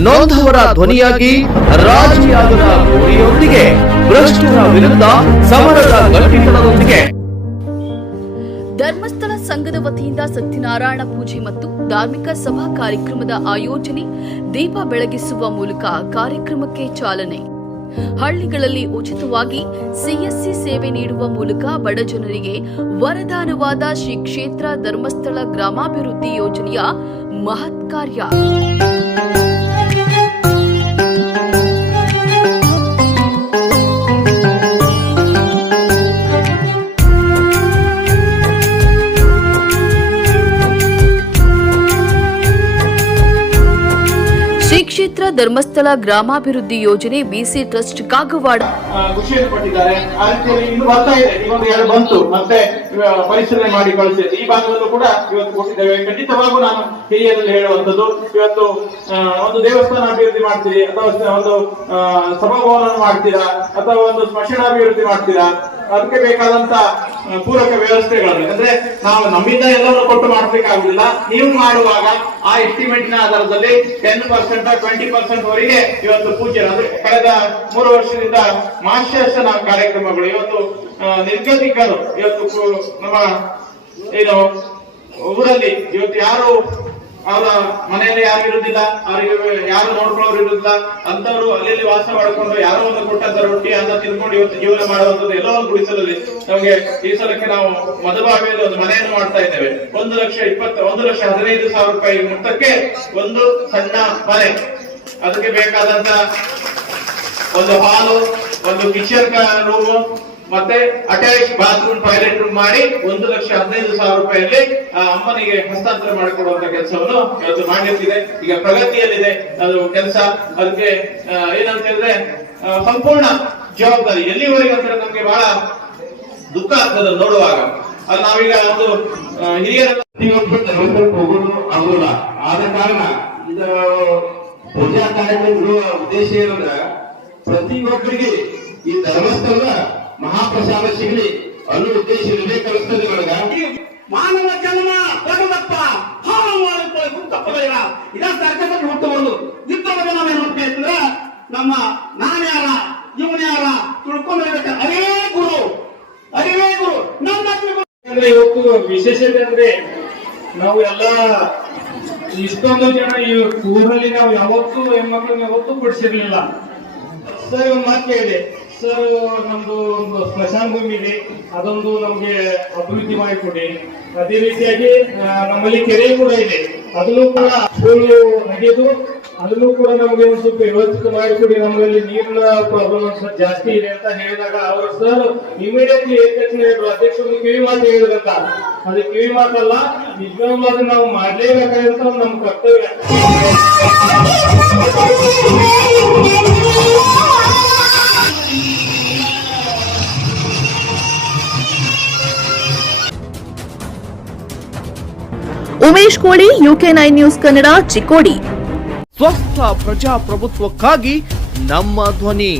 ನೊಂದವರ ಧ್ವನಿಯಾಗಿ ರಾಜಿಯಾಗದ ಗುರಿಯೊಂದಿಗೆ ಭ್ರಷ್ಟರ ವಿರುದ್ಧ ಸಮರದ ಗಟ್ಟಿತನದೊಂದಿಗೆ. ಧರ್ಮಸ್ಥಳ ಸಂಘದ ವತಿಯಿಂದ ಸತ್ಯನಾರಾಯಣ ಪೂಜೆ ಮತ್ತು ಧಾರ್ಮಿಕ ಸಭಾ ಕಾರ್ಯಕ್ರಮದ ಆಯೋಜನೆ ದೀಪ ಬೆಳಗಿಸುವ ಮೂಲಕ ಕಾರ್ಯಕ್ರಮಕ್ಕೆ ಚಾಲನೆ. ಹಳ್ಳಿಗಳಲ್ಲಿ ಉಚಿತವಾಗಿ ಸಿಎಸ್ಸಿ ಸೇವೆ ನೀಡುವ ಮೂಲಕ ಬಡ ಜನರಿಗೆ ವರದಾನವಾದ ಶ್ರೀ ಕ್ಷೇತ್ರ ಧರ್ಮಸ್ಥಳ ಗ್ರಾಮಾಭಿವೃದ್ಧಿ ಯೋಜನೆಯ ಮಹತ್ ಕಾರ್ಯ ಕ್ಷೇತ್ರ ಧರ್ಮಸ್ಥಳ ಗ್ರಾಮಾಭಿವೃದ್ಧಿ ಯೋಜನೆ ಬಿಸಿ ಟ್ರಸ್ಟ್ ಕಾಗವಾಡ. ಖುಷಿಯನ್ನು ಪಟ್ಟಿದ್ದಾರೆ. ಆ ರೀತಿಯಲ್ಲಿ ಇನ್ನು ಬರ್ತಾ ಇದೆ. ಇನ್ನೊಂದು ಬಂತು. ಮತ್ತೆ ಪರಿಶೀಲನೆ ಮಾಡಿ ಕಳಿಸಿದೆ ಈ ಭಾಗದಲ್ಲೂ ಕೂಡ ಇವತ್ತು ಕೊಟ್ಟಿದ್ದೇವೆ. ಖಂಡಿತವಾಗೂ ನಾನು ಹಿರಿಯರಲ್ಲಿ ಹೇಳುವಂತದ್ದು ಇವತ್ತು ಒಂದು ದೇವಸ್ಥಾನ ಅಭಿವೃದ್ಧಿ ಮಾಡ್ತೀರಿ, ಅಥವಾ ಒಂದು ಸಭಾಭವನ ಮಾಡ್ತೀರಾ, ಅಥವಾ ಒಂದು ಸ್ಮಶಾನ ಅಭಿವೃದ್ಧಿ ಮಾಡ್ತೀರಾ ಅದಕ್ಕೆ ಬೇಕಾದಂತ ಪೂರಕ ವ್ಯವಸ್ಥೆಗಳನ್ನು ಅಂದ್ರೆ ನಾವು ನಮ್ಮಿಂದ ಎಲ್ಲವನ್ನು ಕೊಟ್ಟು ಮಾಡಬೇಕಾಗುದಿಲ್ಲ ನೀವು ಮಾಡುವಾಗ ಆ ಎಸ್ಟಿಮೇಟ್ನ ಆಧಾರದಲ್ಲಿ ಟೆನ್ ಪರ್ಸೆಂಟ್ ಟ್ವೆಂಟಿ ಪರ್ಸೆಂಟ್ ವರೆಗೆ ಇವತ್ತು ಪೂಜೆ, ಅಂದ್ರೆ ಕಳೆದ ಮೂರು ವರ್ಷದಿಂದ ಮಾಸ್ಟರ್ಸ್ ನಾವು ಕಾರ್ಯಕ್ರಮಗಳು. ಇವತ್ತು ನಿರ್ಗತಿಕರು, ಇವತ್ತು ನಮ್ಮ, ಏನು, ಊರಲ್ಲಿ ಇವತ್ತು ಯಾರು ಅವರ ಮನೆಯಲ್ಲಿ ಯಾರು ಇರುವುದಿಲ್ಲ ಅವರಿಗೆ ಯಾರು ನೋಡ್ಕೊಳ್ಳೋರು ಇರುವುದಿಲ್ಲ ಅಂತವ್ರು ಅಲ್ಲಿ ವಾಸ ಮಾಡಿಕೊಂಡು ಯಾರೋ ಒಂದು ಕೊಟ್ಟಂತ ರೊಟ್ಟಿ ಅಂತ ತಿನ್ಕೊಂಡು ಇವತ್ತು ಜೀವನ ಮಾಡುವಂತದ್ದು ಎಲ್ಲೋ ಒಂದು ಗುಡಿಸಲಲ್ಲಿ ನಮಗೆ ಈ ಸಲಕ್ಕೆ ನಾವು ಮಧುಬಾವಿಯಲ್ಲಿ ಒಂದು ಮನೆಯನ್ನು ಮಾಡ್ತಾ ಇದ್ದೇವೆ. ಒಂದು ಲಕ್ಷ ಇಪ್ಪತ್ತ, ಒಂದು ಲಕ್ಷ ಹದಿನೈದು ಸಾವಿರ ರೂಪಾಯಿ ಮೊತ್ತಕ್ಕೆ ಒಂದು ಸಣ್ಣ ಮನೆ. ಅದಕ್ಕೆ ಬೇಕಾದಂತ ಒಂದು ಹಾಲು, ಒಂದು ಕಿಚನ್ ರೂಮ್ ಮತ್ತೆ ಅಟ್ಯಾಚ್ ಬಾತ್ರೂಮ್ ಟಾಯ್ಲೆಟ್ ರೂಮ್ ಮಾಡಿ ಒಂದು ಲಕ್ಷ ಹದಿನೈದು ಸಾವಿರ ರೂಪಾಯಿಯಲ್ಲಿ ಅಮ್ಮನಿಗೆ ಹಸ್ತಾಂತರ ಮಾಡಿಕೊಡುವಂತ ಕೆಲಸವನ್ನು ಇವತ್ತು ಮಾಡಲಿಕ್ಕಿದೆ. ಈಗ ಪ್ರಗತಿಯಲ್ಲಿದೆ ಅದು ಕೆಲಸ. ಅದಕ್ಕೆ ಏನಂತ ಹೇಳಿದ್ರೆ ಸಂಪೂರ್ಣ ಜವಾಬ್ದಾರಿ. ಎಲ್ಲಿವರೆಗೆ ಅಂದ್ರೆ ನಮ್ಗೆ ಬಹಳ ದುಃಖ ಆಗ್ತದೆ ನೋಡುವಾಗ. ಅದು ನಾವೀಗ ಒಂದು ಹಿರಿಯರ ಹೋಗೋದು ಆಗೋಲ್ಲ ಆದ ಕಾರಣ ಇದು ಪೂಜಾ ಕಾರ್ಯಕ್ರಮ ಉದ್ದೇಶ ಏನಂದ್ರ ಪ್ರತಿಯೊಬ್ಬರಿಗೆ ಈ ಧರ್ಮಸ್ಥಳ ಮಹಾಪ್ರಸಾದ ಸಿಗಲಿ ಅನ್ನೋ ಉದ್ದೇಶ ಕಲಿಸ್ತದೆ ನನಗ ಮಾನವ ಜನ್ಮ ತರಬತ್ತ ಹಾ ಮಾಡುತ್ತೆ ಇದ ಇದನ್ನ ಅರ್ಥದಲ್ಲಿ ಹುಟ್ಟಬಹುದು ಇದ್ದವಾಗ ನಾವು ಮಾಡ್ತಾ ಇದ್ರೆ ನಮ್ಮ ನಾನ್ಯಾರ ಇವನ್ಯಾರ ತಿಳ್ಕೊಂಡಿರ್ಬೇಕು ಅದೇ ಗುರು ಅದೇ ಗುರು. ನಮ್ಮ ಅಂದ್ರೆ ಇವತ್ತು ವಿಶೇಷತೆ ಅಂದ್ರೆ ನಾವು ಎಲ್ಲ ಇಷ್ಟೊಂದು ಜನ ಈ ಊರಲ್ಲಿ ನಾವು ಯಾವತ್ತೂ ಹೆಣ್ಮಕ್ಳನ್ನ ಯಾವತ್ತೂ ಬಿಡಿಸಿರ್ಲಿಲ್ಲ. ಸರ್ ಒಂದು ಮಾತು ಕೇಳಿದೆ. ಸರ್, ನಮ್ದು ಒಂದು ಸ್ಮಶಾನ ಭೂಮಿ ಇದೆ. ಅದೊಂದು ನಮ್ಗೆ ಅಭಿವೃದ್ಧಿ ಮಾಡಿಕೊಡಿ. ಅದೇ ರೀತಿಯಾಗಿ ನಮ್ಮಲ್ಲಿ ಕೆರೆ ಕೂಡ ಇದೆ. ಅದನ್ನು ಕೂಡ ಫುಲ್ಲು ಅಗೆದು ಅದನ್ನು ಕೂಡ ನಮಗೆ ಒಂದು ಸ್ವಲ್ಪ ವ್ಯವಸ್ಥಿತ ಮಾಡಿಕೊಡಿ. ನಮ್ಮಲ್ಲಿ ನೀರಿನ ಪ್ರಾಬ್ಲಮ್ ಸ್ವಲ್ಪ ಜಾಸ್ತಿ ಇದೆ ಅಂತ ಹೇಳಿದಾಗ, ಅವರು, ಸರ್ ಇಮಿಡಿಯೇಟ್ಲಿ ತಕ್ಷಣ ಹೇಳಿದ್ರು? ಅಧ್ಯಕ್ಷರು ಕಿವಿ ಮಾತು ಹೇಳಿದ್ರಂತ ಅದು ಕಿವಿ ಮಾತಲ್ಲ, ನಿಜವಾಗ್ಲೂ ನಾವು ಮಾಡಲೇಬೇಕಾಗಿರೋ ನಮ್ಮ ಕರ್ತವ್ಯ. Umesh Koli U K nine news Kannada Chikkodi. ಸ್ವಸ್ಥ ಪ್ರಜಾಪ್ರಭುತ್ವಕ್ಕಾಗಿ ನಮ್ಮ ಧ್ವನಿ.